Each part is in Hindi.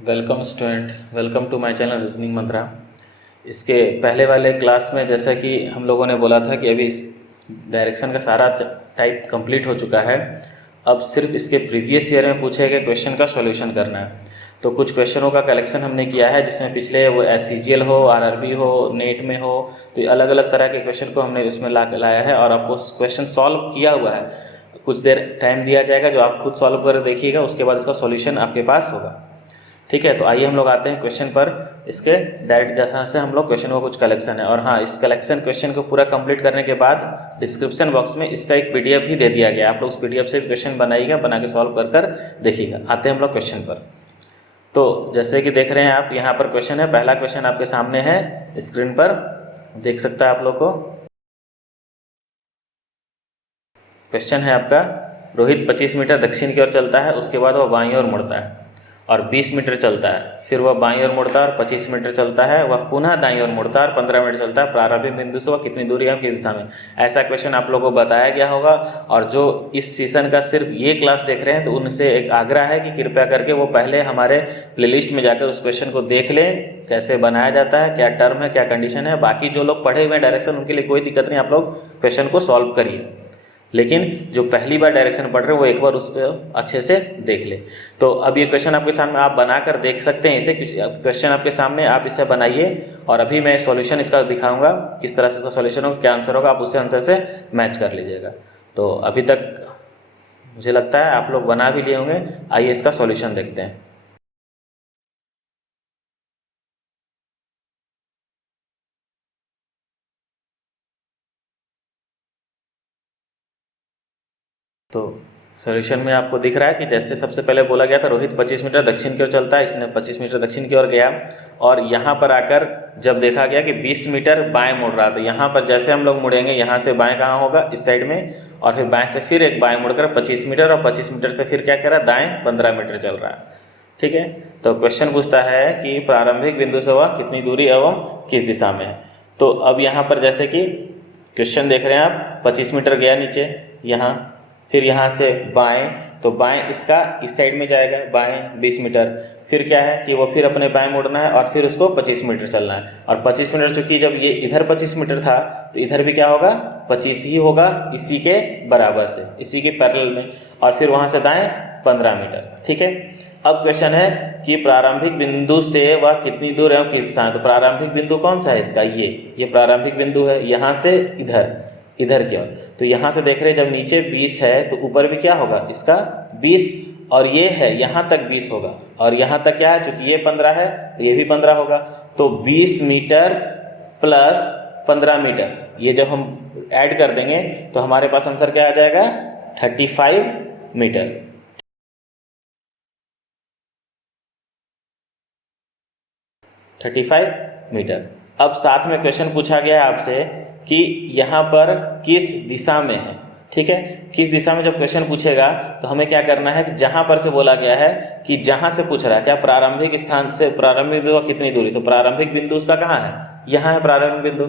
Welcome student, welcome to my channel reasoning Mantra. इसके पहले वाले क्लास में जैसा कि हम लोगों ने बोला था कि अभी इस डायरेक्शन का सारा टाइप कंप्लीट हो चुका है। अब सिर्फ इसके प्रीवियस ईयर में पूछे गए क्वेश्चन का सॉल्यूशन करना है। तो कुछ क्वेश्चनों का कलेक्शन हमने किया है, जिसमें पिछले वो SCGL हो, RRB हो, नेट में हो, तो अलग अलग तरह के क्वेश्चन को हमने उसमें लाया है और आपको क्वेश्चन सॉल्व किया हुआ है। कुछ देर टाइम दिया जाएगा जो आप खुद सॉल्व कर देखिएगा, उसके बाद इसका सॉल्यूशन आपके पास होगा। ठीक है, तो आइए हम लोग आते हैं क्वेश्चन पर। इसके डायरेक्ट जहाँ से हम लोग क्वेश्चन का कुछ कलेक्शन है, और हाँ, इस कलेक्शन क्वेश्चन को पूरा कंप्लीट करने के बाद डिस्क्रिप्शन बॉक्स में इसका एक PDF भी दे दिया गया। आप लोग उस PDF से क्वेश्चन बनाइएगा, बना के सॉल्व कर देखिएगा। आते हैं हम लोग क्वेश्चन पर। तो जैसे कि देख रहे हैं आप, यहाँ पर क्वेश्चन है। पहला क्वेश्चन आपके सामने है, स्क्रीन पर देख सकता है आप लोग को। क्वेश्चन है आपका, रोहित 25 मीटर दक्षिण की ओर चलता है, उसके बाद वह बाईं ओर मुड़ता है और 20 मीटर चलता है। फिर वह बाईं ओर मुड़ता है और 25 मीटर चलता है। वह पुनः दाईं ओर मुड़ता है और 15 मीटर चलता है। प्रारंभिक बिंदु से वह कितनी दूरी है, किस दिशा में? ऐसा क्वेश्चन आप लोगों को बताया गया होगा। और जो इस सीजन का सिर्फ ये क्लास देख रहे हैं, तो उनसे एक आग्रह है कि कृपया करके वो पहले हमारे प्लेलिस्ट में जाकर उस क्वेश्चन को देख लें, कैसे बनाया जाता है, क्या टर्म है, क्या कंडीशन है। बाकी जो लोग पढ़े हुए हैं डायरेक्शन, उनके लिए कोई दिक्कत नहीं, आप लोग क्वेश्चन को सॉल्व करिए। लेकिन जो पहली बार डायरेक्शन पढ़ रहे हैं वो एक बार उसको अच्छे से देख ले। तो अब ये क्वेश्चन आपके सामने आप बनाकर देख सकते हैं। इसे क्वेश्चन आपके सामने, आप इसे बनाइए और अभी मैं सॉल्यूशन इसका दिखाऊंगा, किस तरह से इसका सॉल्यूशन होगा, क्या आंसर होगा, आप उसे आंसर से मैच कर लीजिएगा। तो अभी तक मुझे लगता है आप लोग बना भी लिए होंगे। आइए इसका सॉल्यूशन देखते हैं। तो सॉल्यूशन में आपको दिख रहा है कि जैसे सबसे पहले बोला गया था, रोहित 25 मीटर दक्षिण की ओर चलता है। इसने 25 मीटर दक्षिण की ओर गया और यहाँ पर आकर जब देखा गया कि 20 मीटर बाएं मुड़ रहा, तो यहाँ पर जैसे हम लोग मुड़ेंगे, यहाँ से बाएं कहाँ होगा, इस साइड में, और फिर बाएं से फिर एक बाएं मुड़कर 25 मीटर, और 25 मीटर से फिर क्या कह रहा है, दाएँ 15 मीटर चल रहा है। ठीक है, तो क्वेश्चन पूछता है कि प्रारंभिक बिंदु से वह कितनी दूरी एवं किस दिशा में है। तो अब यहाँ पर जैसे कि क्वेश्चन देख रहे हैं आप, 25 मीटर गया नीचे यहाँ, फिर यहाँ से बाएं, तो बाएं इसका इस साइड में जाएगा, बाएं 20 मीटर। फिर क्या है कि वो फिर अपने बाएं मुड़ना है और फिर उसको 25 मीटर चलना है। और 25 मीटर, चूँकि जब ये इधर 25 मीटर था, तो इधर भी क्या होगा, 25 ही होगा, इसी के बराबर से, इसी के पैरेलल में। और फिर वहाँ से दाएं 15 मीटर। ठीक है, अब क्वेश्चन है कि प्रारंभिक बिंदु से वह कितनी दूर है और किस दिशा में। तो प्रारंभिक बिंदु कौन सा है इसका, ये प्रारंभिक बिंदु है, यहाँ से इधर की ओर। तो यहाँ से देख रहे हैं, जब नीचे 20 है तो ऊपर भी क्या होगा, इसका 20, और ये है यहाँ तक 20 होगा, और यहाँ तक क्या है, चूंकि ये 15 है तो ये भी 15 होगा। तो 20 मीटर प्लस 15 मीटर, ये जब हम ऐड कर देंगे तो हमारे पास आंसर क्या आ जाएगा, 35 मीटर। अब साथ में क्वेश्चन पूछा गया है आपसे कि यहाँ पर किस दिशा में है। ठीक है, किस दिशा में जब क्वेश्चन पूछेगा तो हमें क्या करना है कि जहाँ पर से बोला गया है कि जहाँ से पूछ रहा है, क्या प्रारंभिक स्थान से प्रारंभिक बिंदु का कितनी दूरी, तो प्रारंभिक बिंदु उसका कहाँ है, यहाँ है प्रारंभिक बिंदु।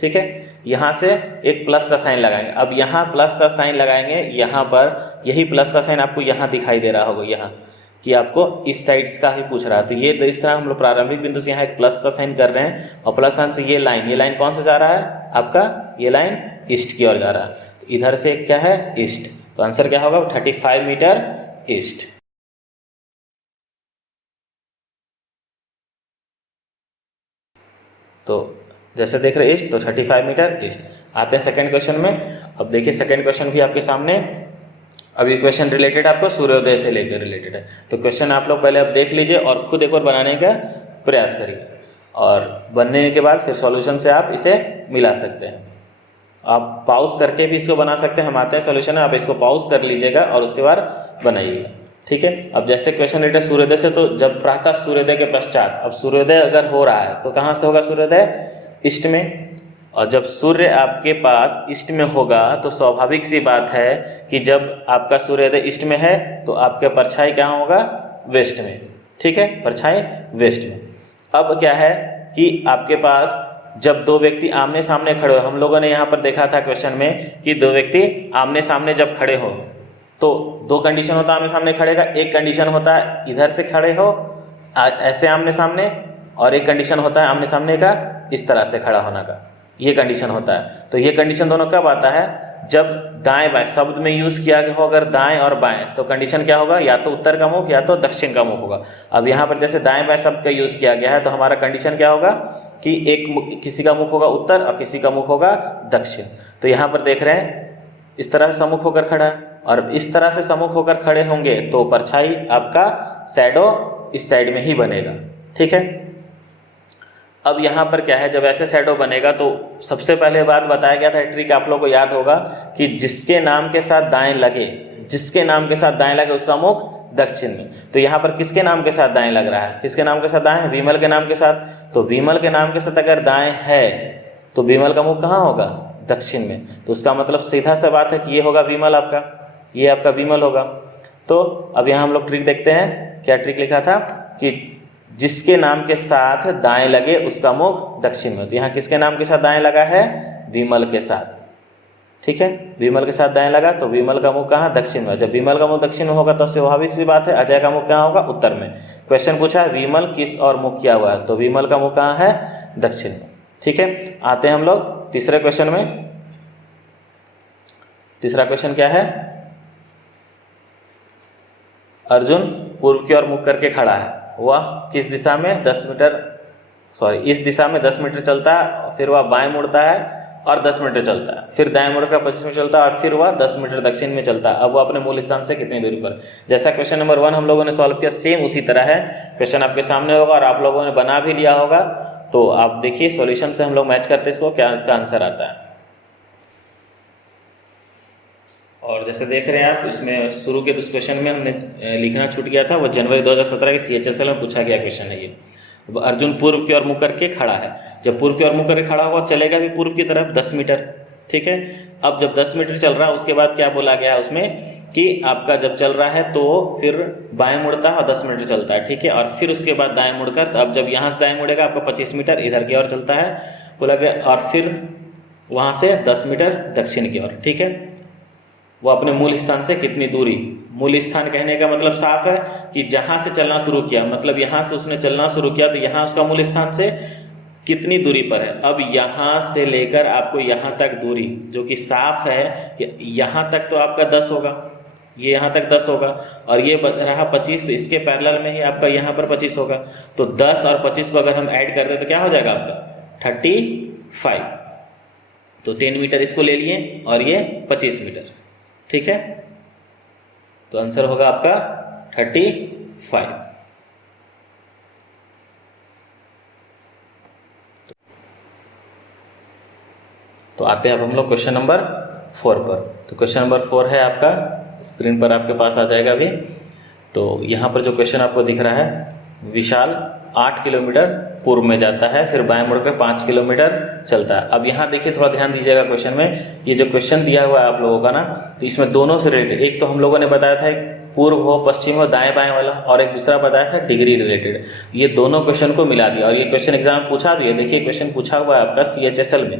ठीक है, यहाँ से एक प्लस का साइन लगाएंगे। अब यहाँ प्लस का साइन लगाएंगे, यहाँ पर यही प्लस का साइन आपको यहाँ दिखाई दे रहा होगा, यहाँ कि आपको इस साइड्स का ही पूछ रहा है। तो ये इस तरह हम लोग प्रारंभिक बिंदु से यहाँ एक प्लस का साइन कर रहे हैं, और प्लस साइन से ये लाइन कौन सा जा रहा है आपका, ये लाइन ईस्ट की ओर जा रहा है। तो इधर से क्या है, ईस्ट। तो आंसर क्या होगा, 35 मीटर ईस्ट। तो जैसे देख रहे ईस्ट, तो 35 मीटर ईस्ट। आते हैं सेकेंड क्वेश्चन में। अब देखिए सेकेंड क्वेश्चन भी आपके सामने। अब ये क्वेश्चन रिलेटेड आपको सूर्योदय से लेकर रिलेटेड है। तो क्वेश्चन आप लोग पहले अब देख लीजिए और खुद एक बार बनाने का प्रयास करिए, और बनने के बाद फिर सॉल्यूशन से आप इसे मिला सकते हैं। आप पॉज करके भी इसको बना सकते हैं। हम आते हैं सॉल्यूशन में, आप इसको पॉज कर लीजिएगा और उसके बाद बनाइएगा। ठीक है, अब जैसे क्वेश्चन रिलेटेड सूर्योदय से, तो जब प्रातः सूर्योदय के पश्चात, अब सूर्योदय अगर हो रहा है तो कहाँ से होगा सूर्योदय, ईस्ट में। और जब सूर्य आपके पास ईस्ट में होगा तो स्वाभाविक सी बात है कि जब आपका सूर्योदय ईस्ट में है तो आपका परछाई कहाँ होगा, वेस्ट में। ठीक है, परछाई वेस्ट में। अब क्या है कि आपके पास जब दो व्यक्ति आमने सामने खड़े हो, हम लोगों ने यहाँ पर देखा था क्वेश्चन में कि दो व्यक्ति आमने सामने जब खड़े हो तो दो कंडीशन होता है आमने सामने खड़े का। एक कंडीशन होता है इधर से खड़े हो, ऐसे आमने सामने, और एक कंडीशन होता है आमने सामने का इस तरह से खड़ा होना का, ये कंडीशन होता है। तो ये कंडीशन दोनों कब आता है, जब दाएं बाएं शब्द में यूज़ किया गया हो अगर दाएं और बाएं, तो कंडीशन क्या होगा, या तो उत्तर का मुख या तो दक्षिण का मुख होगा। अब यहाँ पर जैसे दाएं बाएं शब्द का यूज़ किया गया है, तो हमारा कंडीशन क्या होगा कि किसी का मुख होगा उत्तर और किसी का मुख होगा दक्षिण। तो यहाँ पर देख रहे हैं इस तरह से सम्मुख होकर खड़ा है, और इस तरह से सम्मुख होकर खड़े होंगे तो परछाई आपका शैडो इस साइड में ही बनेगा। ठीक है, अब यहाँ पर क्या है, जब ऐसे शैडो बनेगा तो सबसे पहले बात बताया गया था, ट्रिक आप लोगों को याद होगा कि जिसके नाम के साथ दाएं लगे, जिसके नाम के साथ दाएं लगे उसका मुख दक्षिण में। तो यहाँ पर किसके नाम के साथ दाएं लग रहा है, किसके नाम के साथ दाएं है, विमल के नाम के साथ। तो विमल के नाम के साथ अगर दाएं है तो विमल का मुख कहाँ होगा, दक्षिण में। तो उसका मतलब सीधा सा बात है कि ये होगा विमल आपका, ये आपका विमल होगा। तो अब यहाँ हम लोग ट्रिक देखते हैं, क्या ट्रिक लिखा था कि जिसके नाम के साथ दाएं लगे उसका मुख दक्षिण में। तो यहाँ किसके नाम के साथ दाएं लगा है, विमल के साथ। ठीक है, विमल के साथ दाएं लगा तो विमल का मुख कहाँ, दक्षिण में। जब विमल का मुख दक्षिण में होगा तो स्वाभाविक सी बात है अजय का मुख कहाँ होगा, उत्तर में। क्वेश्चन पूछा है विमल किस और मुख किया हुआ है, तो विमल का मुख कहाँ है, दक्षिण में। ठीक है, आते हैं हम लोग तीसरे क्वेश्चन में। तीसरा क्वेश्चन क्या है, अर्जुन पूर्व की ओर मुख करके खड़ा है, वह किस दिशा में 10 मीटर, सॉरी इस दिशा में 10 मीटर चलता है, फिर वह बाएं मुड़ता है और 10 मीटर चलता है, फिर दाएं मुड़कर 25 मीटर चलता है और फिर वह 10 मीटर दक्षिण में चलता है। अब वह अपने मूल स्थान से कितनी दूरी पर। जैसा क्वेश्चन नंबर 1 हम लोगों ने सॉल्व किया, सेम उसी तरह है। क्वेश्चन आपके सामने होगा और आप लोगों ने बना भी लिया होगा, तो आप देखिए सॉल्यूशन से हम लोग मैच करते इसको, क्या इसका आंसर आता है। और जैसे देख रहे हैं आप, इसमें शुरू के उस क्वेश्चन में हमने लिखना छूट गया था, वो जनवरी 2017 के CHSL में पूछा गया क्वेश्चन है ये। अर्जुन पूर्व की ओर मुख करके खड़ा है, जब पूर्व की ओर मुख करके खड़ा हुआ चलेगा भी पूर्व की तरफ 10 मीटर। ठीक है, अब जब 10 मीटर चल रहा है उसके बाद क्या बोला गया है उसमें कि आपका जब चल रहा है तो फिर बाएं मुड़ता है और 10 मीटर चलता है। ठीक है, और फिर उसके बाद दाएं मुड़कर, तो अब जब यहाँ से दाएं मुड़ेगा आपका 25 मीटर इधर की ओर चलता है बोला गया, और फिर वहाँ से 10 मीटर दक्षिण की ओर। ठीक है, वो अपने मूल स्थान से कितनी दूरी, मूल स्थान कहने का मतलब साफ है कि जहाँ से चलना शुरू किया, मतलब यहाँ से उसने चलना शुरू किया तो यहाँ उसका मूल स्थान से कितनी दूरी पर है। अब यहाँ से लेकर आपको यहाँ तक दूरी जो कि साफ है, यहाँ तक तो आपका 10 होगा, ये यहाँ तक 10 होगा, और ये रहा 25, तो इसके पैरेलल में ही आपका यहाँ पर 25 होगा। तो 10 और 25 को अगर हम ऐड कर दें तो क्या हो जाएगा आपका 35। तो 10 मीटर इसको ले लिए और ये 25 मीटर। ठीक है, तो आंसर होगा आपका 35। तो आते हैं अब हम लोग क्वेश्चन नंबर 4 पर। तो क्वेश्चन नंबर 4 है आपका, स्क्रीन पर आपके पास आ जाएगा अभी। तो यहाँ पर जो क्वेश्चन आपको दिख रहा है, विशाल 8 किलोमीटर पूर्व में जाता है, फिर बाएं मुड़कर 5 किलोमीटर चलता है। अब यहाँ देखिए, थोड़ा ध्यान दीजिएगा क्वेश्चन में, ये जो क्वेश्चन दिया हुआ है आप लोगों का ना, तो इसमें दोनों से रिलेटेड, एक तो हम लोगों ने बताया था पूर्व हो पश्चिम हो दाएं बाएं वाला, और एक दूसरा बताया था डिग्री रिलेटेड। ये दोनों क्वेश्चन को मिला दिया, और ये क्वेश्चन एग्जाम में पूछा भी है। देखिए क्वेश्चन पूछा हुआ है आपका CHSL में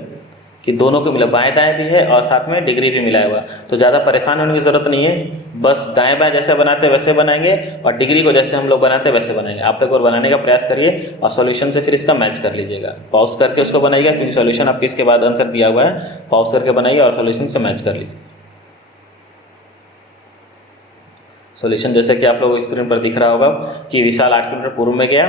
कि दोनों को मिला, बाएं दाएं भी है और साथ में डिग्री भी मिलाया हुआ। तो ज़्यादा परेशान होने की ज़रूरत नहीं है, बस दाएं बाएं जैसे बनाते वैसे बनाएंगे और डिग्री को जैसे हम लोग बनाते वैसे बनाएंगे। आप एक बार बनाने का प्रयास करिए और सॉल्यूशन से फिर इसका मैच कर लीजिएगा। पॉज करके उसको बनाइएगा, क्योंकि सॉल्यूशन आपके इसके बाद आंसर दिया हुआ है, पॉज करके बनाइए और सॉल्यूशन से मैच कर लीजिए। सॉल्यूशन जैसे कि आप लोग स्क्रीन पर दिख रहा होगा कि विशाल 8 किलोमीटर पूर्व में गया,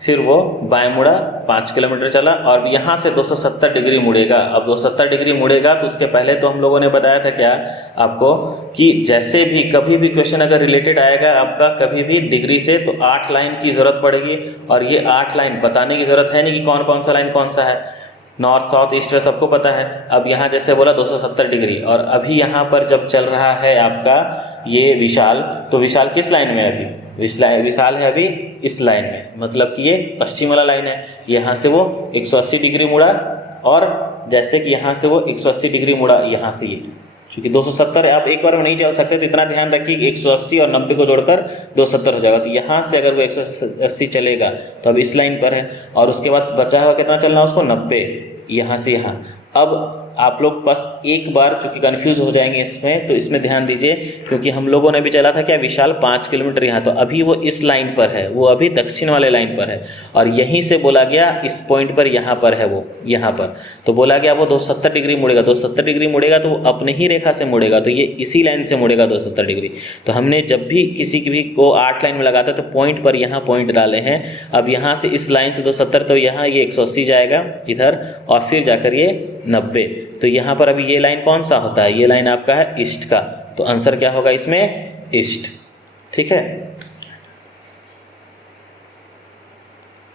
फिर वो बाएं मुड़ा 5 किलोमीटर चला और यहाँ से 270 डिग्री मुड़ेगा। अब 270 डिग्री मुड़ेगा तो उसके पहले तो हम लोगों ने बताया था क्या आपको कि जैसे भी कभी भी क्वेश्चन अगर रिलेटेड आएगा आपका कभी भी डिग्री से, तो 8 लाइन की ज़रूरत पड़ेगी। और ये 8 लाइन बताने की ज़रूरत है नहीं कि कौन कौन सा लाइन कौन सा है, नॉर्थ साउथ ईस्ट सबको पता है। अब यहाँ जैसे बोला 270 डिग्री, और अभी यहाँ पर जब चल रहा है आपका ये विशाल, तो विशाल किस लाइन में है अभी, विशाल है अभी इस लाइन में, मतलब कि ये पश्चिम वाला लाइन है। यहाँ से वो 180 डिग्री मुड़ा, और जैसे कि यहाँ से वो 180 डिग्री मुड़ा यहाँ से ये, क्योंकि 270 आप एक बार में नहीं चल सकते, तो इतना ध्यान रखिए कि 180 और 90 को जोड़कर 270 हो जाएगा। तो यहाँ से अगर वो 180 चलेगा तो अब इस लाइन पर है, और उसके बाद बचा हुआ कितना चलना उसको 90, यहाँ से यहाँ। अब आप लोग बस एक बार, चूंकि कंफ्यूज हो जाएंगे इसमें, तो इसमें ध्यान दीजिए, क्योंकि हम लोगों ने भी चला था क्या विशाल 5 किलोमीटर यहाँ, तो अभी वो इस लाइन पर है, वो अभी दक्षिण वाले लाइन पर है, और यहीं से बोला गया इस पॉइंट पर, यहाँ पर है वो, यहाँ पर, तो बोला गया वो 270 डिग्री मुड़ेगा, 270 डिग्री मुड़ेगा तो वो अपने ही रेखा से मुड़ेगा, तो ये इसी लाइन से मुड़ेगा 270 डिग्री। तो हमने जब भी किसी की भी को 8 लाइन में लगाता है तो पॉइंट पर यहाँ पॉइंट डाले हैं। अब यहाँ से इस लाइन से 270, तो यहाँ ये 180 जाएगा इधर, और फिर जाकर ये 90, तो यहाँ पर अभी ये लाइन कौन सा होता है, ये लाइन आपका है ईस्ट का, तो आंसर क्या होगा इसमें, ईस्ट। ठीक है,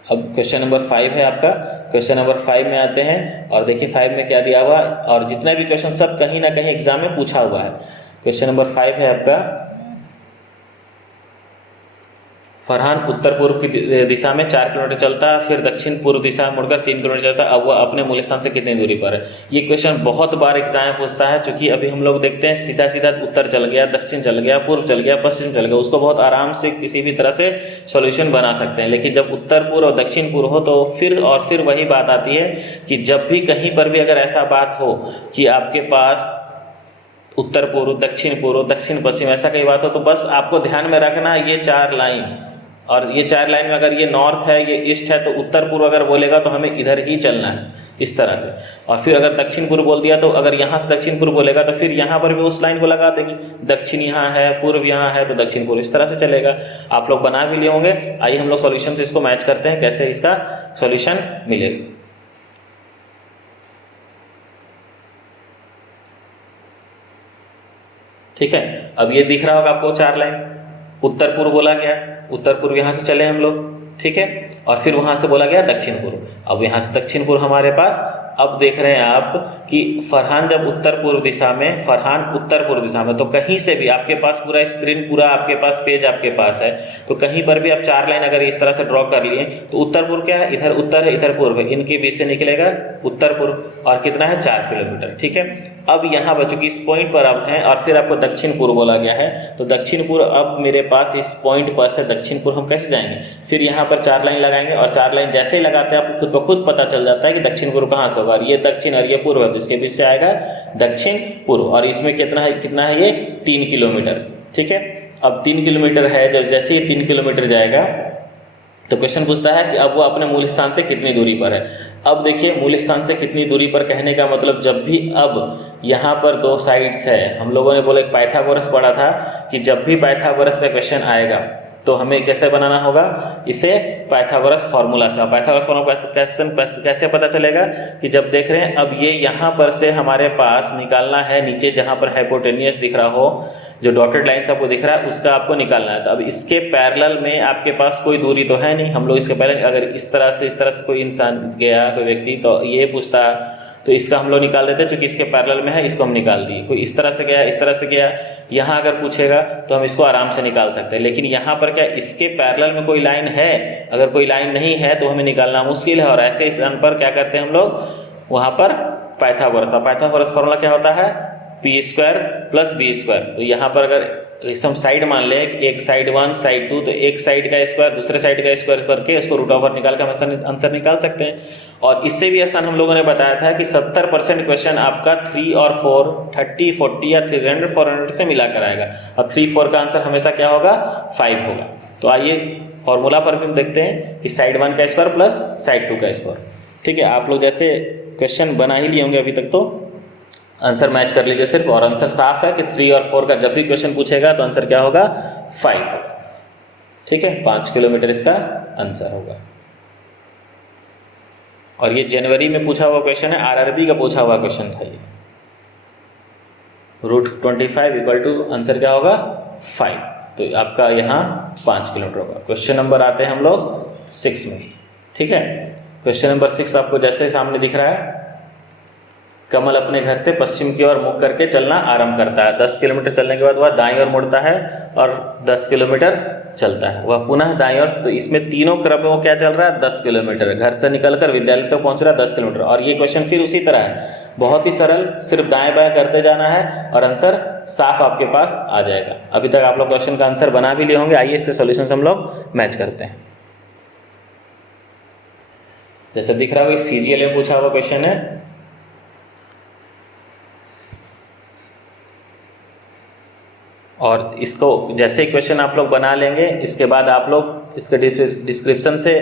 अब क्वेश्चन नंबर 5 है आपका। क्वेश्चन नंबर 5 में आते हैं, और देखिए 5 में क्या दिया हुआ, और जितना भी क्वेश्चन सब कहीं ना कहीं एग्जाम में पूछा हुआ है। क्वेश्चन नंबर 5 है आपका, फरहान उत्तर पूर्व की दिशा में 4 किलोमीटर चलता है, फिर दक्षिण पूर्व दिशा में मुड़कर 3 किलोमीटर चलता है, अब वह अपने मूल स्थान से कितनी दूरी पर है। ये क्वेश्चन बहुत बार एग्जाम में पूछता है, क्योंकि अभी हम लोग देखते हैं सीधा सीधा उत्तर चल गया, दक्षिण चल गया, पूर्व चल गया, पश्चिम चल गया, उसको बहुत आराम से किसी भी तरह से सॉल्यूशन बना सकते हैं। लेकिन जब उत्तर पूर्व और दक्षिण पूर्व हो, तो फिर वही बात आती है कि जब भी कहीं पर भी अगर ऐसा बात हो कि आपके पास उत्तर पूर्व, दक्षिण पूर्व, दक्षिण पश्चिम, ऐसा कई बात हो, तो बस आपको ध्यान में रखना ये 4 लाइन, और ये 4 लाइन में अगर ये नॉर्थ है, ये ईस्ट है, तो उत्तर पूर्व अगर बोलेगा तो हमें इधर ही चलना है, इस तरह से। और फिर अगर दक्षिण पूर्व बोल दिया, तो अगर यहाँ से दक्षिण पूर्व बोलेगा तो फिर यहाँ पर भी उस लाइन को लगा देगी, दक्षिण यहाँ है, पूर्व यहाँ है, तो दक्षिण पूर्व, इस तरह से चलेगा। आप लोग बना भी लिए होंगे। आइए हम लोग सॉल्यूशन से इसको मैच करते हैं, कैसे इसका सॉल्यूशन मिलेगा। ठीक है, अब ये दिख रहा होगा आपको 4 लाइन, उत्तर पूर्व बोला गया, उत्तर पूर्व यहाँ से चले हम लोग, ठीक है, और फिर वहाँ से बोला गया दक्षिण पूर्व। अब यहाँ से दक्षिण पूर्व हमारे पास, अब देख रहे हैं आप कि फरहान जब उत्तर पूर्व दिशा में, फरहान उत्तर पूर्व दिशा में, तो कहीं से भी आपके पास पूरा स्क्रीन, पूरा आपके पास पेज आपके पास है, तो कहीं पर भी आप 4 लाइन अगर इस तरह से ड्रॉ कर लिए, तो उत्तर पूर्व क्या है, इधर उत्तर है, इधर पूर्व है, इनके बीच से निकलेगा उत्तर पूर्व, और कितना है 4 किलोमीटर। ठीक है, अब यहाँ बच्चों की इस पॉइंट पर अब हैं, और फिर आपको दक्षिण पूर्व बोला गया है, तो दक्षिण पूर्व अब मेरे पास इस पॉइंट पर से दक्षिण पूर्व हम कैसे जाएंगे, फिर यहाँ पर 4 लाइन लगाएंगे, और 4 लाइन जैसे ही लगाते हैं आपको खुद ब खुद पता चल जाता है कि दक्षिण पूर्व कहाँ से होगा, ये दक्षिण और ये पूर्व है, तो इसके बीच से आएगा दक्षिण पूर्व, और इसमें कितना है ये 3 किलोमीटर। ठीक है, अब 3 किलोमीटर है, जब जैसे ही 3 किलोमीटर जाएगा तो क्वेश्चन पूछता है कि अब वो अपने मूल स्थान से कितनी दूरी पर है। अब देखिए मूल स्थान से कितनी दूरी पर कहने का मतलब, जब भी अब यहाँ पर 2 साइड्स है, हम लोगों ने बोला एक पाइथागोरस पढ़ा था कि जब भी पाइथागोरस का क्वेश्चन आएगा तो हमें कैसे बनाना होगा, इसे पाइथागोरस फार्मूला से। पाइथागोरस फार्मूला कैसे पता चलेगा कि जब देख रहे हैं अब ये यहाँ पर से हमारे पास निकालना है, नीचे जहाँ पर हाइपोटेनियस दिख रहा हो, जो डॉटेड लाइन्स आपको दिख रहा है उसका आपको निकालना है। तो अब इसके पैरेलल में आपके पास कोई दूरी तो है नहीं, हम लोग इसके पहले अगर इस तरह से कोई इंसान गया, कोई व्यक्ति, तो ये पूछता तो इसका हम लोग निकाल देते हैं, चूंकि इसके पैरेलल में है इसको हम निकाल दिए। कोई इस तरह से गया, इस तरह से गया, यहाँ अगर पूछेगा तो हम इसको आराम से निकाल सकते हैं। लेकिन यहाँ पर क्या इसके पैरेलल में कोई लाइन है, अगर कोई लाइन नहीं है तो हमें निकालना मुश्किल है, और ऐसे स्थान पर क्या करते हैं हम लोग, वहाँ पर पाइथागोरस फार्मूला क्या होता है, p² + b²। तो यहाँ पर अगर हम साइड मान ले, एक साइड 1 साइड 2, तो एक साइड का स्क्वायर दूसरे साइड का स्क्वायर करके उसको √ओवर निकाल कर हम आंसर निकाल सकते हैं। और इससे भी आसान हम लोगों ने बताया था कि 70% क्वेश्चन आपका 3 और 4 30, 40 या 300, 400 से मिलाकर आएगा, और 3, 4 का आंसर हमेशा क्या होगा, 5 होगा। तो आइए फॉर्मूला पर भी हम देखते हैं कि साइड 1 का स्क्वायर प्लस साइड 2 का स्क्वायर। ठीक है, आप लोग जैसे क्वेश्चन बना ही लिए होंगे अभी तक, तो आंसर मैच कर लीजिए सिर्फ, और आंसर साफ है कि 3 और 4 का जब भी क्वेश्चन पूछेगा तो आंसर क्या होगा, 5 होगा। ठीक है, 5 किलोमीटर इसका आंसर होगा। और ये जनवरी में पूछा हुआ क्वेश्चन है, आरआरबी का पूछा हुआ क्वेश्चन था ये। √25 = आंसर क्या होगा, 5। तो आपका यहाँ 5 किलोमीटर होगा। क्वेश्चन नंबर आते हैं हम लोग 6 में। ठीक है, क्वेश्चन नंबर 6 आपको जैसे सामने दिख रहा है, कमल अपने घर से पश्चिम की ओर मुख करके चलना आरंभ करता है। 10 किलोमीटर चलने के बाद वह दाईं ओर मुड़ता है और 10 किलोमीटर चलता है, वह पुनः दाईं ओर। तो इसमें तीनों क्रम में वो क्या चल रहा है, 10 किलोमीटर, घर से निकलकर विद्यालय तक पहुंच रहा है 10 किलोमीटर। और ये क्वेश्चन फिर उसी तरह है, बहुत ही सरल, सिर्फ दाएं बाएं करते जाना है और आंसर साफ आपके पास आ जाएगा। अभी तक आप लोग क्वेश्चन का आंसर बना भी लिए होंगे। आइए इसके सॉल्यूशन हम लोग मैच करते हैं। जैसे दिख रहा है CGL में पूछा हुआ क्वेश्चन है, और इसको जैसे ही क्वेश्चन आप लोग बना लेंगे, इसके बाद आप लोग इसके डिस्क्रिप्शन से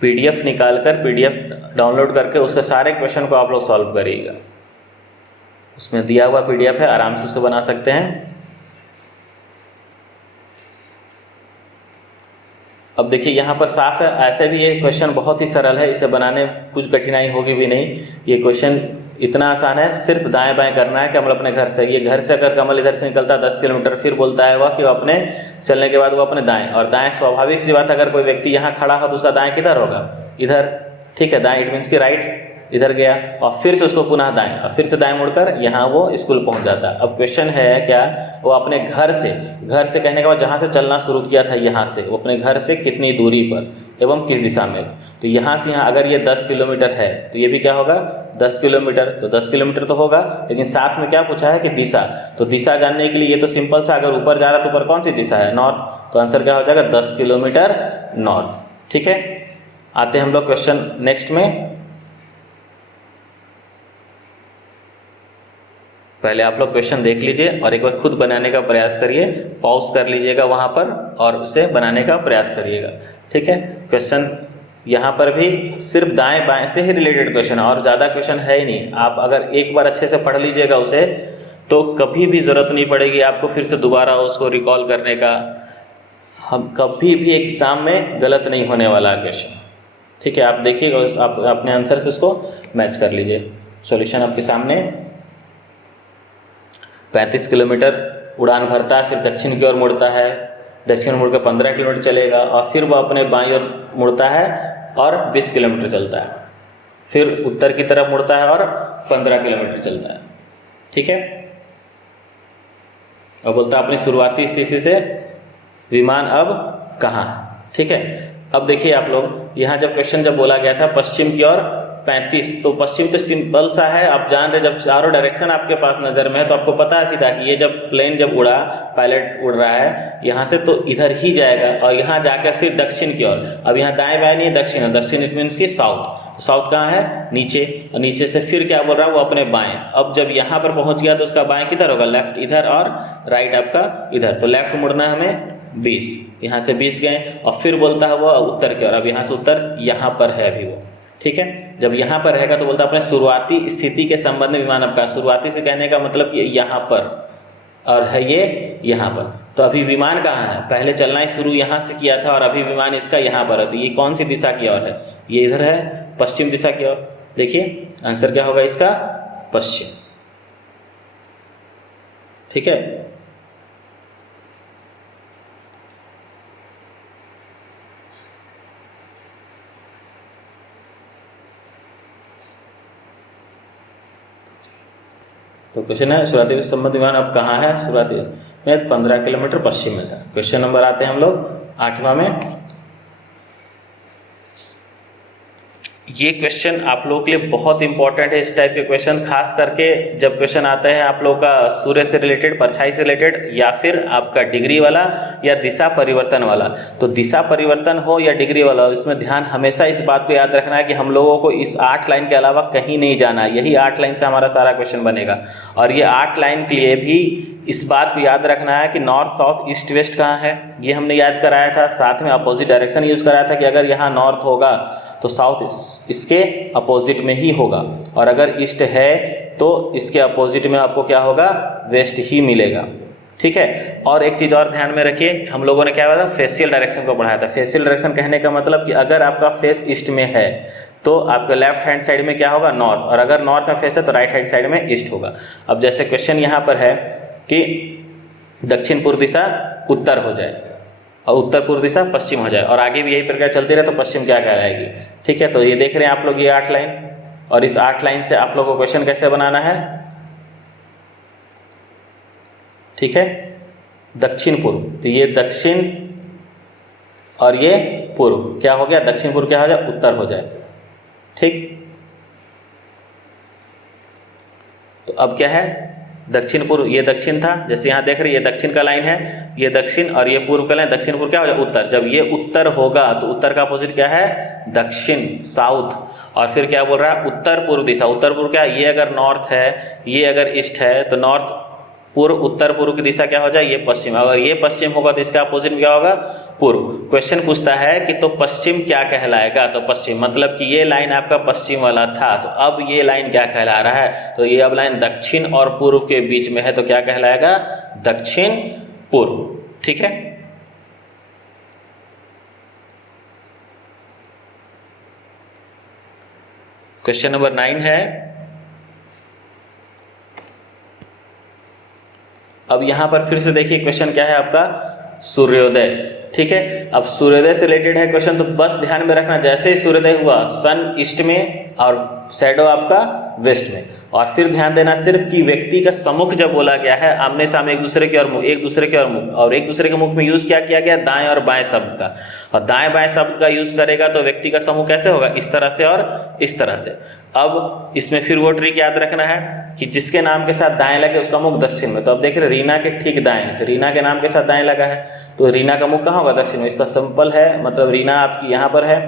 PDF निकाल कर PDF डाउनलोड करके उसके सारे क्वेश्चन को आप लोग सॉल्व करिएगा। उसमें दिया हुआ PDF है, आराम से उसे बना सकते हैं। अब देखिए यहाँ पर साफ है, ऐसे भी ये क्वेश्चन बहुत ही सरल है, इसे बनाने में कुछ कठिनाई होगी भी नहीं। ये क्वेश्चन इतना आसान है, सिर्फ दाएं बाएं करना है। कमल अपने घर से, ये घर से अगर कमल इधर से निकलता है 10 किलोमीटर, फिर बोलता है वह कि वो अपने चलने के बाद वो अपने दाएं, और दाएं स्वाभाविक सी बात है, अगर कोई व्यक्ति यहाँ खड़ा हो तो उसका दाएं किधर होगा? इधर, ठीक है। दाएं इट मीन्स कि राइट, इधर गया और फिर से उसको पुनः दाएं, और फिर से दाएं मुड़कर यहाँ वो स्कूल पहुँच जाता है। अब क्वेश्चन है क्या, वो अपने घर से कहने के बाद जहाँ से चलना शुरू किया था, यहाँ से वो अपने घर से कितनी दूरी पर एवं किस दिशा में। तो यहाँ से यहाँ अगर ये 10 किलोमीटर है तो ये भी क्या होगा? 10 किलोमीटर। तो 10 किलोमीटर तो होगा, लेकिन साथ में क्या पूछा है कि दिशा। तो दिशा जानने के लिए ये तो सिंपल सा, अगर ऊपर जा रहा है तो ऊपर कौन सी दिशा है? नॉर्थ। तो आंसर क्या हो जाएगा? 10 किलोमीटर नॉर्थ। ठीक है, आते हैं हम लोग क्वेश्चन नेक्स्ट में। पहले आप लोग क्वेश्चन देख लीजिए और एक बार खुद बनाने का प्रयास करिए, पॉज कर लीजिएगा वहाँ पर और उसे बनाने का प्रयास करिएगा। ठीक है, क्वेश्चन यहाँ पर भी सिर्फ दाएं बाएं से ही रिलेटेड क्वेश्चन है और ज़्यादा क्वेश्चन है ही नहीं। आप अगर एक बार अच्छे से पढ़ लीजिएगा उसे तो कभी भी ज़रूरत नहीं पड़ेगी आपको फिर से दोबारा उसको रिकॉल करने का। हम कभी भी एग्ज़ाम में गलत नहीं होने वाला क्वेश्चन। ठीक है, आप देखिएगा, आप अपने आंसर से उसको मैच कर लीजिए। सॉल्यूशन आपके सामने। 35 किलोमीटर उड़ान भरता है, फिर दक्षिण की ओर मुड़ता है, दक्षिण मुड़ के 15 किलोमीटर चलेगा और फिर वो अपने बाईं ओर मुड़ता है और 20 किलोमीटर चलता है, फिर उत्तर की तरफ मुड़ता है और 15 किलोमीटर चलता है। ठीक है, और बोलता है अपनी शुरुआती स्थिति से विमान अब कहाँ है। ठीक है, अब देखिए आप लोग यहाँ जब क्वेश्चन जब बोला गया था पश्चिम की ओर 35, तो पश्चिम तो सिंपल सा है, आप जान रहे, जब चारों डायरेक्शन आपके पास नज़र में है तो आपको पता है सीधा कि ये जब प्लेन जब उड़ा, पायलट उड़ रहा है यहाँ से तो इधर ही जाएगा और यहाँ जाकर फिर दक्षिण की ओर। अब यहाँ दाएं बाएं नहीं, दक्षिण है, दक्षिण इट मीन्स की साउथ। तो साउथ कहाँ है? नीचे, और नीचे से फिर क्या बोल रहा है वो अपने बाएं। अब जब यहाँ पर पहुँच गया तो उसका बाएं किधर होगा? लेफ्ट इधर और राइट आपका इधर। तो लेफ्ट मुड़ना है हमें 20, यहाँ से 20 गए और फिर बोलता है वो उत्तर की ओर। अब यहाँ से उत्तर यहाँ पर है अभी वो। ठीक है, जब यहाँ पर रहेगा तो बोलता है अपने शुरुआती स्थिति के संबंध में विमान आपका। शुरुआती से कहने का मतलब कि यहाँ पर और है ये यहाँ पर। तो अभी विमान कहाँ है? पहले चलना ही शुरू यहाँ से किया था और अभी विमान इसका यहाँ पर है। तो ये कौन सी दिशा की ओर है? ये इधर है, पश्चिम दिशा की ओर। देखिए आंसर क्या होगा इसका? पश्चिम। ठीक है, तो क्वेश्चन है शुरुआती संबंध विमान अब कहाँ है? शुरुआती में 15 किलोमीटर पश्चिम में था। क्वेश्चन नंबर आते हैं हम लोग 8वां में। ये क्वेश्चन आप लोगों के लिए बहुत इंपॉर्टेंट है। इस टाइप के क्वेश्चन खास करके जब क्वेश्चन आता है आप लोग का सूर्य से रिलेटेड, परछाई से रिलेटेड, या फिर आपका डिग्री वाला या दिशा परिवर्तन वाला। तो दिशा परिवर्तन हो या डिग्री वाला हो, इसमें ध्यान हमेशा इस बात को याद रखना है कि हम लोगों को इस 8 लाइन के अलावा कहीं नहीं जाना है। यही 8 लाइन से हमारा सारा क्वेश्चन बनेगा। और ये 8 लाइन के लिए भी इस बात को याद रखना है कि नॉर्थ साउथ ईस्ट वेस्ट कहाँ है, ये हमने याद कराया था। साथ में अपोजिट डायरेक्शन यूज कराया था कि अगर यहाँ नॉर्थ होगा तो साउथ इसके अपोजिट में ही होगा, और अगर ईस्ट है तो इसके अपोजिट में आपको क्या होगा? वेस्ट ही मिलेगा। ठीक है, और एक चीज़ और ध्यान में रखिए, हम लोगों ने क्या बताया था? फेसियल डायरेक्शन को पढ़ाया था। फेसियल डायरेक्शन कहने का मतलब कि अगर आपका फेस ईस्ट में है तो आपका लेफ्ट हैंड साइड में क्या होगा? नॉर्थ, और अगर नॉर्थ में फेस है तो राइट हैंड साइड में ईस्ट होगा। अब जैसे क्वेश्चन यहाँ पर है कि दक्षिण पूर्व दिशा उत्तर हो जाए और उत्तर पूर्व दिशा पश्चिम हो जाए, और आगे भी यही प्रक्रिया चलती रहे तो पश्चिम क्या कहलाएगी। ठीक है, तो ये देख रहे हैं आप लोग ये 8 लाइन, और इस 8 लाइन से आप लोगों को क्वेश्चन कैसे बनाना है? ठीक है, दक्षिण पूर्व, तो ये दक्षिण और ये पूर्व क्या हो गया? दक्षिण पूर्व क्या हो जाए? उत्तर हो जाए। ठीक, तो अब क्या है? दक्षिण पूर्व, ये दक्षिण था, जैसे यहाँ देख रहे हैं ये दक्षिण का लाइन है, ये दक्षिण, और ये पूर्व का लाइन। दक्षिण पूर्व क्या हो जाए? उत्तर। जब ये उत्तर होगा तो उत्तर का अपोजिट क्या है? दक्षिण, साउथ। और फिर क्या बोल रहा है? उत्तर पूर्व दिशा। उत्तर पूर्व क्या? ये अगर नॉर्थ है, ये अगर ईस्ट है, तो नॉर्थ पूर्व, उत्तर पूर्व की दिशा क्या हो जाए, ये पश्चिम। अगर ये पश्चिम होगा तो इसका अपोजिट क्या होगा, पूर्व। क्वेश्चन पूछता है कि तो पश्चिम क्या कहलाएगा, तो पश्चिम मतलब कि ये लाइन आपका पश्चिम वाला था, तो अब ये लाइन क्या कहला रहा है, तो ये अब लाइन दक्षिण और पूर्व के बीच में है, तो क्या कहलाएगा, दक्षिण पूर्व। ठीक है, क्वेश्चन नंबर 9 है। अब यहां पर फिर से देखिए क्वेश्चन क्या है आपका, सूर्योदय। ठीक है, अब सूर्योदय से रिलेटेड है क्वेश्चन, तो बस ध्यान में रखना जैसे ही सूर्योदय हुआ सन ईस्ट में और शैडो आपका वेस्ट में। और फिर ध्यान देना सिर्फ कि व्यक्ति का सम्मुख जब बोला गया है, आमने सामने एक दूसरे के और मुख, एक दूसरे के और मुख, और एक दूसरे के मुख में यूज क्या किया गया, दाएं और बाएं शब्द का। और दाएं बाएं शब्द का यूज करेगा तो व्यक्ति का समूह कैसे होगा, इस तरह से और इस तरह से। अब इसमें फिर वो ट्रिक याद रखना है कि जिसके नाम के साथ दाएं लगे उसका मुख दक्षिण में। तो अब देख रहे रीना के ठीक दाएं, तो रीना के नाम के साथ दाएं लगा है, तो रीना का मुख कहाँ होगा, दक्षिण में। इसका सिंपल है, मतलब रीना आपकी यहाँ पर है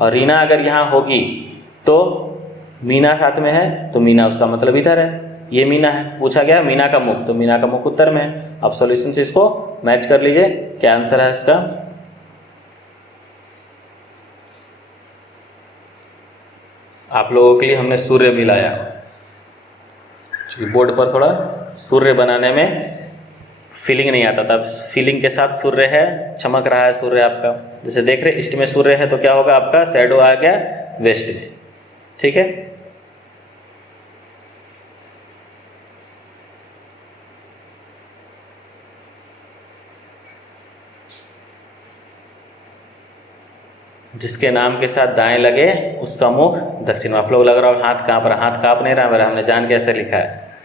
और रीना अगर यहाँ होगी तो मीना साथ में है, तो मीना उसका मतलब इधर है, ये मीना है। पूछा गया मीना का मुख, तो मीना का मुख उत्तर में है। अब सॉल्यूशन से इसको मैच कर लीजिए, क्या आंसर है इसका। आप लोगों के लिए हमने सूर्य भी लाया, क्योंकि बोर्ड पर थोड़ा सूर्य बनाने में फीलिंग नहीं आता था, फीलिंग के साथ सूर्य है, चमक रहा है सूर्य आपका। जैसे देख रहे ईस्ट में सूर्य है तो क्या होगा आपका, शैडो आ गया वेस्ट में। ठीक है, जिसके नाम के साथ दाएं लगे उसका मुख दक्षिण में। आप लोग लग रहा हो हाथ कांप रहा, हाथ कांप नहीं रहा मेरा, हमने जान कैसे लिखा है,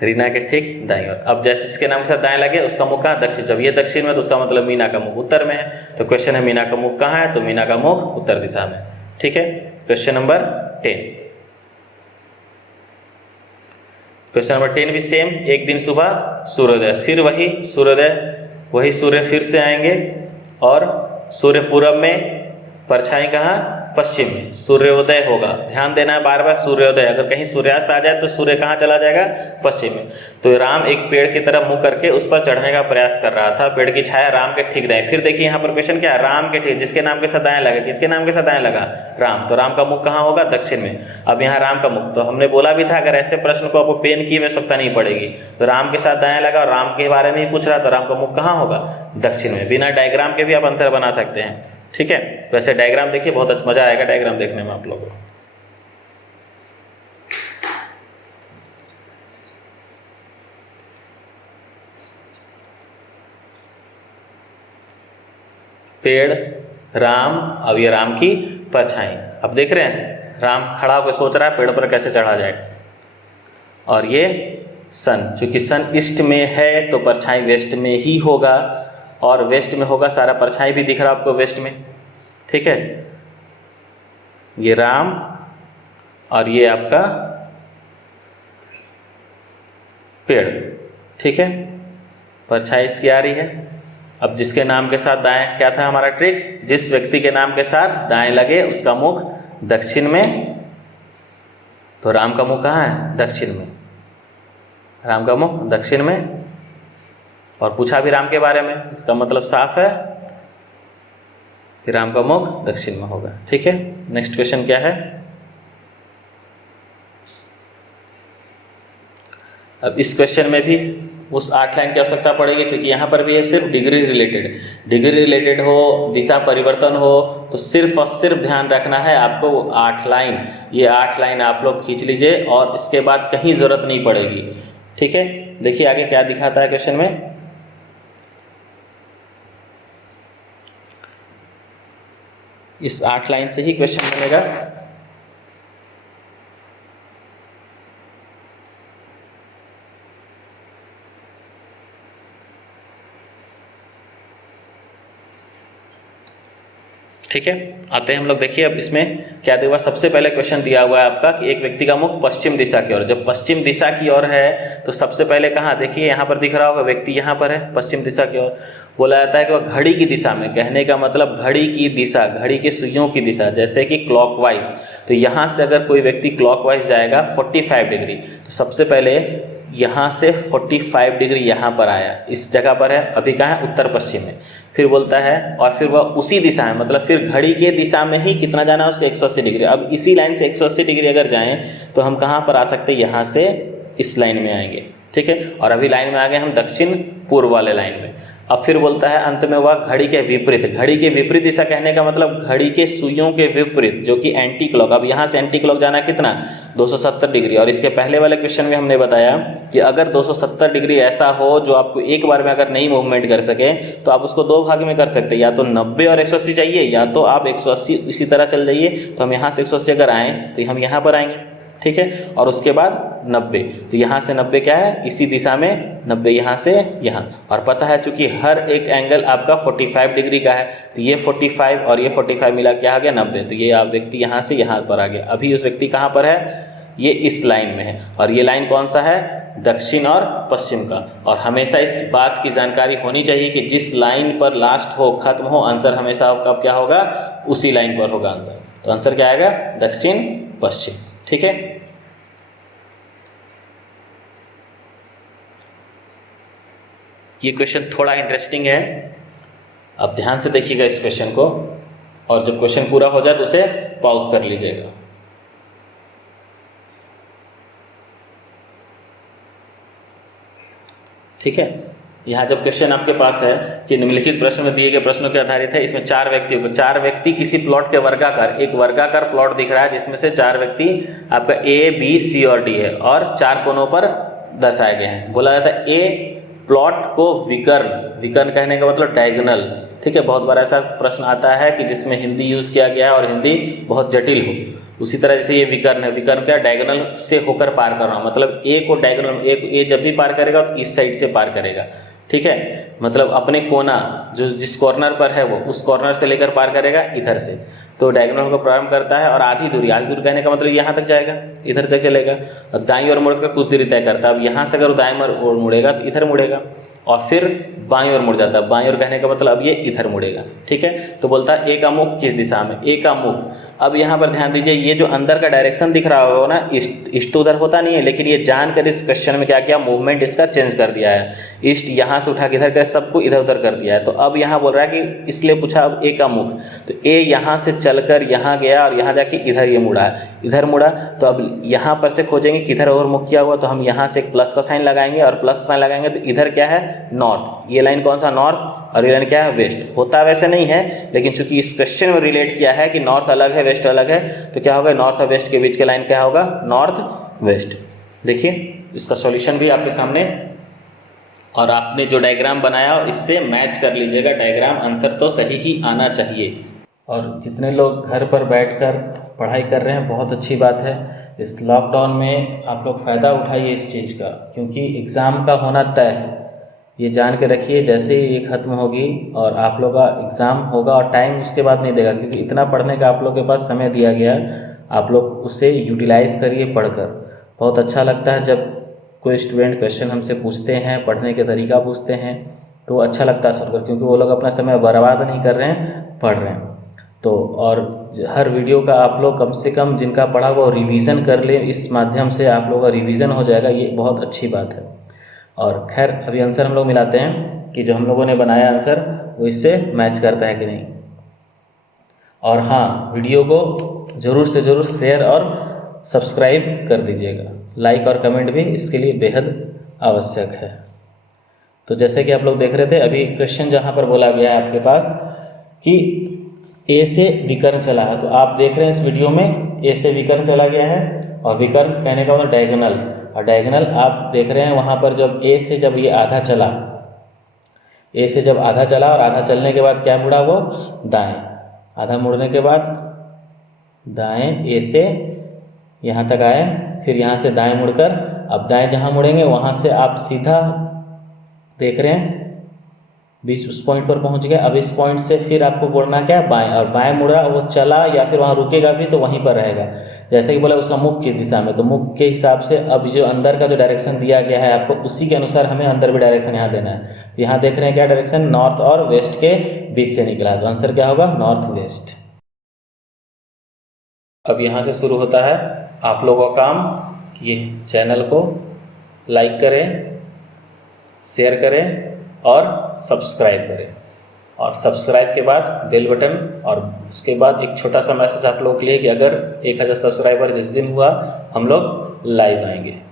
रीना के ठीक दाएं ओर। अब जैसे जिसके नाम के साथ दाएं लगे उसका मुख कहाँ, दक्षिण। जब ये दक्षिण में तो उसका मतलब मीना का मुख उत्तर में है। तो क्वेश्चन है मीना का मुख कहाँ है, तो मीना का मुख उत्तर दिशा में। ठीक है, क्वेश्चन नंबर 10। क्वेश्चन नंबर 10 भी सेम, एक दिन सुबह सूर्योदय, फिर वही सूर्योदय, वही सूर्य फिर से आएंगे और सूर्य पूरब में, परछाई कहाँ, पश्चिम में। सूर्योदय होगा, ध्यान देना है बार बार, सूर्योदय। अगर कहीं सूर्यास्त आ जाए तो सूर्य कहाँ चला जाएगा, पश्चिम में। तो राम एक पेड़ की तरफ मुंह करके उस पर चढ़ने का प्रयास कर रहा था, पेड़ की छाया राम के ठीक दाएं। फिर देखिए यहाँ पर क्वेश्चन क्या है, राम के ठीक, जिसके नाम के साथ दाएं लगा, किसके नाम के साथ दाएं लगा, राम। तो राम का मुख कहाँ होगा, दक्षिण में। अब यहाँ राम का मुख, तो हमने बोला भी था अगर ऐसे प्रश्न को आपको पेन की आवश्यकता नहीं पड़ेगी। तो राम के साथ दाएं लगा और राम के बारे में ही पूछ रहा, तो राम का मुख कहाँ होगा, दक्षिण में। बिना डायग्राम के भी आप आंसर बना सकते हैं। ठीक है, वैसे डायग्राम देखिए, बहुत मजा आएगा डायग्राम देखने में आप लोगों को। पेड़, राम, अब ये राम की परछाई। अब देख रहे हैं राम खड़ा होकर सोच रहा है पेड़ पर कैसे चढ़ा जाए, और ये सन, चूंकि सन ईस्ट में है तो परछाई वेस्ट में ही होगा, और वेस्ट में होगा, सारा परछाई भी दिख रहा आपको वेस्ट में। ठीक है, ये राम और ये आपका पेड़। ठीक है, परछाई इसकी आ रही है। अब जिसके नाम के साथ दाएं, क्या था हमारा ट्रिक, जिस व्यक्ति के नाम के साथ दाएं लगे उसका मुख दक्षिण में। तो राम का मुख कहाँ है, दक्षिण में, राम का मुख दक्षिण में। और पूछा भी राम के बारे में, इसका मतलब साफ है कि राम का मुख दक्षिण में होगा। ठीक है, नेक्स्ट क्वेश्चन क्या है। अब इस क्वेश्चन में भी उस 8 लाइन की आवश्यकता पड़ेगी, क्योंकि यहाँ पर भी है सिर्फ डिग्री रिलेटेड हो, दिशा परिवर्तन हो, तो सिर्फ और सिर्फ ध्यान रखना है आपको 8 लाइन। ये 8 लाइन आप लोग खींच लीजिए और इसके बाद कहीं जरूरत नहीं पड़ेगी। ठीक है, देखिए आगे क्या दिखाता है क्वेश्चन में। इस 8 लाइन से ही क्वेश्चन बनेगा। ठीक है, आते हैं हम लोग। देखिए अब इसमें क्या दिया हुआ, सबसे पहले क्वेश्चन दिया हुआ है आपका कि एक व्यक्ति का मुख पश्चिम दिशा की ओर। जब पश्चिम दिशा की ओर है तो सबसे पहले कहाँ, देखिए यहाँ पर दिख रहा होगा व्यक्ति यहाँ पर है पश्चिम दिशा की ओर। बोला जाता है कि वह घड़ी की दिशा में, कहने का मतलब घड़ी की दिशा, घड़ी के सुइयों की दिशा, जैसे कि क्लॉकवाइज। तो यहाँ से अगर कोई व्यक्ति क्लॉकवाइज जाएगा 45 डिग्री, तो सबसे पहले यहाँ से 45 डिग्री यहाँ पर आया, इस जगह पर है, अभी कहाँ है, उत्तर पश्चिम में। फिर बोलता है और फिर वह उसी दिशा में, मतलब फिर घड़ी के दिशा में ही कितना जाना है उसको, 180 डिग्री। अब इसी लाइन से 180 डिग्री अगर जाएँ तो हम कहाँ पर आ सकते हैं, यहाँ से इस लाइन में आएंगे, ठीक है। और अभी लाइन में आ गए हम दक्षिण पूर्व वाले लाइन में। अब फिर बोलता है अंत में वह घड़ी के विपरीत, घड़ी के विपरीत दिशा कहने का मतलब घड़ी के सुइयों के विपरीत, जो कि एंटी क्लॉक। अब यहाँ से एंटी क्लॉक जाना कितना, 270 डिग्री। और इसके पहले वाले क्वेश्चन में हमने बताया कि अगर 270 डिग्री ऐसा हो जो आपको एक बार में अगर नहीं मूवमेंट कर सके तो आप उसको दो भाग में कर सकते हैं, या तो 90 और 180 चाहिए, या तो आप 180 इसी तरह चल जाइए। तो हम यहाँ से 180 अगर आएँ तो हम यहाँ पर आएंगे, ठीक है। और उसके बाद 90, तो यहाँ से 90 क्या है, इसी दिशा में 90 यहाँ से यहाँ। और पता है चूंकि हर एक एंगल आपका 45 डिग्री का है, तो ये 45 और ये 45 मिला क्या आ गया, 90। तो ये आप व्यक्ति यहाँ से यहाँ पर आ गया। अभी उस व्यक्ति कहाँ पर है, ये इस लाइन में है। और ये लाइन कौन सा है, दक्षिण और पश्चिम का। और हमेशा इस बात की जानकारी होनी चाहिए कि जिस लाइन पर लास्ट हो, खत्म हो, आंसर हमेशा आपका क्या होगा, उसी लाइन पर होगा आंसर। तो आंसर क्या आएगा, दक्षिण पश्चिम, ठीक है। ये क्वेश्चन थोड़ा इंटरेस्टिंग है, आप ध्यान से देखिएगा इस क्वेश्चन को, और जब क्वेश्चन पूरा हो जाए तो उसे पॉज कर लीजिएगा। ठीक है। यहाँ जब क्वेश्चन आपके पास है कि निम्नलिखित प्रश्न में दिए गए प्रश्नों के आधारित है, इसमें चार व्यक्ति किसी प्लॉट के वर्गाकार, एक वर्गाकार प्लॉट दिख रहा है जिसमें से चार व्यक्ति आपका ए बी सी और डी है और चार कोनों पर दर्शाए गए हैं। बोला जाता है ए प्लॉट को विकर्ण कहने का मतलब डायगोनल, ठीक है। बहुत बार ऐसा प्रश्न आता है कि जिसमें हिंदी यूज़ किया गया है और हिंदी बहुत जटिल हो। उसी तरह जैसे ये विकर्ण है, विकर्ण क्या, डायगोनल से होकर पार करना, मतलब ए को डायगोनल, ए जब भी पार करेगा तो इस साइड से पार करेगा, ठीक है। मतलब अपने कोना जो जिस कॉर्नर पर है वो उस कॉर्नर से लेकर पार करेगा इधर से, तो डायगोनल को प्रारंभ करता है। और आधी दूरी कहने का मतलब यहाँ तक जाएगा, इधर तक चलेगा, और दाईं ओर मुड़कर कुछ दूरी तय करता है। अब यहाँ से अगर दाईं ओर मुड़ेगा तो इधर मुड़ेगा, और फिर बाईं ओर मुड़ जाता है। बाईं ओर कहने का मतलब अब ये इधर मुड़ेगा, ठीक है। तो बोलता है ए का मुख किस दिशा में, ए का मुख। अब यहाँ पर ध्यान दीजिए, ये जो अंदर का डायरेक्शन दिख रहा होगा ना, ईस्ट तो उधर होता नहीं है, लेकिन ये जानकर इस क्वेश्चन में क्या किया, मूवमेंट इसका चेंज कर दिया है। ईस्ट यहाँ से उठा के इधर कर, सबको इधर उधर कर दिया है। तो अब यहाँ बोल रहा है कि इसलिए पूछा अब ए का मुख, तो ए यहाँ से चलकर यहाँ गया और यहाँ जाके इधर ये मुड़ा है, इधर मुड़ा। तो अब यहाँ पर से खोजेंगे किधर और मुख किया हुआ, तो हम यहाँ से एक प्लस का साइन लगाएंगे, और प्लस साइन लगाएंगे तो इधर क्या है, नॉर्थ। ये लाइन कौन सा, नॉर्थ, और ये लाइन क्या है, वेस्ट। होता वैसे नहीं है, लेकिन चूंकि इस क्वेश्चन में रिलेट किया है कि नॉर्थ अलग है वेस्ट अलग है, तो क्या होगा, नॉर्थ और वेस्ट के बीच के लाइन क्या होगा, नॉर्थ वेस्ट। देखिए इसका सॉल्यूशन भी आपके सामने, और आपने जो डायग्राम बनाया इससे मैच कर लीजिएगा डायग्राम, आंसर तो सही ही आना चाहिए। और जितने लोग घर पर बैठकर पढ़ाई कर रहे हैं, बहुत अच्छी बात है। इस लॉकडाउन में आप लोग फ़ायदा उठाइए इस चीज़ का, क्योंकि एग्ज़ाम का होना तय है, ये जान के रखिए। जैसे ही ये ख़त्म होगी और आप लोग का एग्ज़ाम होगा, और टाइम उसके बाद नहीं देगा, क्योंकि इतना पढ़ने का आप लोग के पास समय दिया गया है, आप लोग उसे यूटिलाइज़ करिए पढ़कर। बहुत अच्छा लगता है जब कोई स्टूडेंट क्वेश्चन हमसे पूछते हैं, पढ़ने के तरीका पूछते हैं, तो अच्छा लगता है सुनकर, क्योंकि वो लोग अपना समय बर्बाद नहीं कर रहे हैं, पढ़ रहे हैं। तो और हर वीडियो का आप लोग कम से कम जिनका पढ़ा वो रिवीजन कर लें, इस माध्यम से आप लोगों का रिवीजन हो जाएगा, ये बहुत अच्छी बात है। और खैर अभी आंसर हम लोग मिलाते हैं कि जो हम लोगों ने बनाया आंसर वो इससे मैच करता है कि नहीं। और हाँ, वीडियो को ज़रूर से ज़रूर शेयर और सब्सक्राइब कर दीजिएगा, लाइक और कमेंट भी इसके लिए बेहद आवश्यक है। तो जैसे कि आप लोग देख रहे थे, अभी क्वेश्चन जहाँ पर बोला गया है आपके पास कि ए से विकर्ण चला है, तो आप देख रहे हैं इस वीडियो में ए से विकर्ण चला गया है, और विकर्ण कहने का मतलब डायगोनल, और डायगोनल आप देख रहे हैं वहाँ पर जब ए से जब ये आधा चला, ए से जब आधा चला और आधा चलने के बाद क्या मुड़ा, वो दाएं, आधा मुड़ने के बाद दाएं ए से यहाँ तक आए, फिर यहाँ से दाएं मुड़कर अब दाएं जहाँ मुड़ेंगे वहाँ से आप सीधा देख रहे हैं 20 उस पॉइंट पर पहुँच गए। अब इस पॉइंट से फिर आपको मुड़ना क्या है, बाएं, और बाएं मुड़ा वो चला या फिर वहाँ रुकेगा भी तो वहीं पर रहेगा। जैसे कि बोला उसका मुख किस दिशा में, तो मुख के हिसाब से अब जो अंदर का जो डायरेक्शन दिया गया है आपको, उसी के अनुसार हमें अंदर भी डायरेक्शन यहाँ देना है। यहाँ देख रहे हैं क्या डायरेक्शन, नॉर्थ और वेस्ट के बीच से निकला, तो आंसर क्या होगा, नॉर्थ वेस्ट। अब यहाँ से शुरू होता है आप लोगों का काम, ये चैनल को लाइक करें, शेयर करें और सब्सक्राइब करें। और सब्सक्राइब के बाद बेल बटन, और उसके बाद एक छोटा सा मैसेज आप लोगों के लिए कि अगर 1000 सब्सक्राइबर जिस दिन हुआ हम लोग लाइव आएंगे।